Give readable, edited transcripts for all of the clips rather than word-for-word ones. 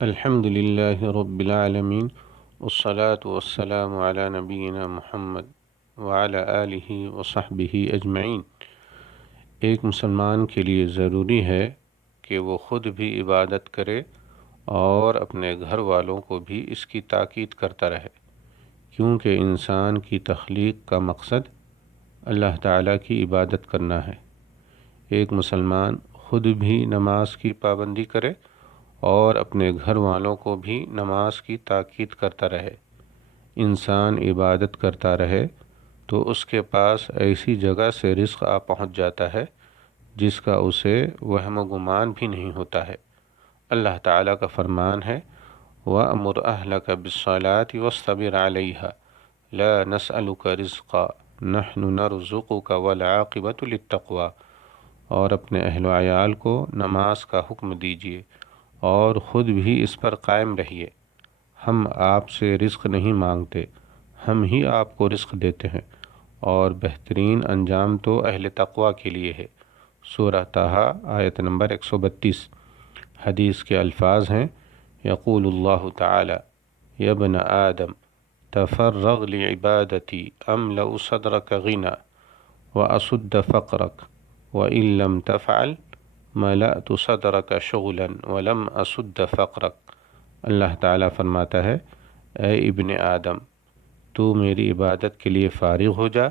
الحمد للہ رب العالمین والصلاة والسلام علی نبینا محمد وعلی آلہ وصحبہ اجمعین۔ ایک مسلمان کے لیے ضروری ہے کہ وہ خود بھی عبادت کرے اور اپنے گھر والوں کو بھی اس کی تاکید کرتا رہے، کیونکہ انسان کی تخلیق کا مقصد اللہ تعالیٰ کی عبادت کرنا ہے۔ ایک مسلمان خود بھی نماز کی پابندی کرے اور اپنے گھر والوں کو بھی نماز کی تاکید کرتا رہے۔ انسان عبادت کرتا رہے تو اس کے پاس ایسی جگہ سے رزق آ پہنچ جاتا ہے جس کا اسے وہم و گمان بھی نہیں ہوتا ہے۔ اللہ تعالیٰ کا فرمان ہے وَأْمُرْ أَهْلَكَ بِالصَّلَاةِ وَاصْطَبِرْ عَلَيْهَا لَا نَسْأَلُكَ رِزْقًا نَحْنُ نَرْزُقُكَ وَالْعَاقِبَةُ لِلتَّقْوَىٰ۔ اور اپنے اہل و عیال کو نماز کا حکم دیجیے اور خود بھی اس پر قائم رہیے۔ ہم آپ سے رزق نہیں مانگتے، ہم ہی آپ کو رزق دیتے ہیں، اور بہترین انجام تو اہل تقوی کے لیے ہے۔ سورہ طٰہٰ آیت نمبر 132۔ حدیث کے الفاظ ہیں یقول اللہ تعالی یا ابن آدم تفرغ لعبادتی املأ صدرک غنی واسد فقرک وإن لم تفعل ملأت صدرک شغلا ولم اسد فقرک۔ اللہ تعالیٰ فرماتا ہے اے ابن آدم، تو میری عبادت کے لیے فارغ ہو جا،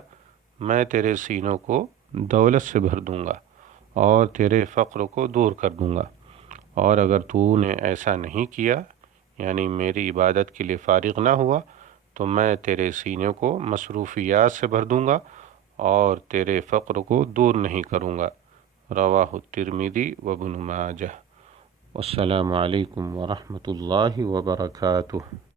میں تیرے سینوں کو دولت سے بھر دوں گا اور تیرے فقر کو دور کر دوں گا، اور اگر تو نے ایسا نہیں کیا، یعنی میری عبادت کے لیے فارغ نہ ہوا، تو میں تیرے سینے کو مصروفیات سے بھر دوں گا اور تیرے فقر کو دور نہیں کروں گا۔ رواہ الترمذی وابن ماجہ۔ والسلام علیکم ورحمۃ اللہ وبرکاتہ۔